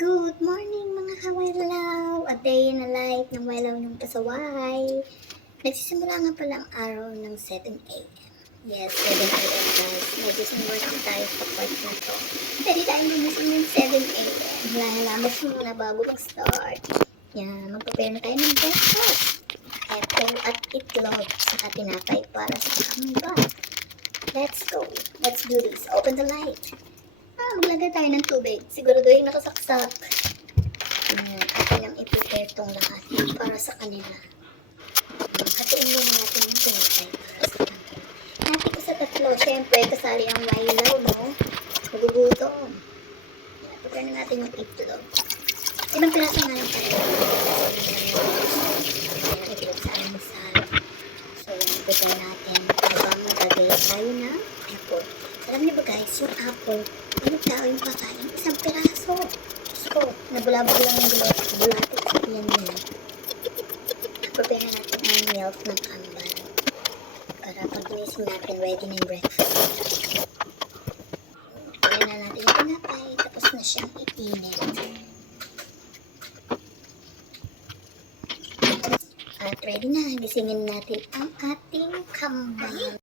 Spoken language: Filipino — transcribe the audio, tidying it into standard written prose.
Good morning mga kawalaw! A day in the life ng walaw ng pasaway. Nagsisimula nga pala ang araw ng 7 a.m. Yes, 7 a.m. guys. Nag-work tayo sa part na to. Pwede tayo magising ng 7 a.m. Lalalamas muna bago mag-start. Yan, magpapare na tayo ng breakfast. Apple at itlog sa tinapay para sa kamba. Let's go. Let's do this. Open the light. Maglagay tayo ng tubig. Siguraduhin nakasaksak. Atin ang i-prepare itong lahat para sa kanila. Hatiin muna natin yung tinapay para sa kanila. Hati ko sa tatlo. Siyempre, kasali ang wailaw, no? Magugutom. Prepare na natin yung itlog. Ibang piraso nga lang tayo. Ayan, itlog sa almusal. So, yan, prepare natin. Habang magagay tayo ng apple. Alam niyo ba guys, yung apple, ano tao yung pakain? Isang piraso. So, nabulabog lang yung bulati sa yan niya. Prepare na natin ang milk ng kambal. Para pag ginising natin, ready na yung breakfast. Prepare na natin yung tinapay, tapos na siyang iinit. At ready na, gisingin natin ang ating kambal.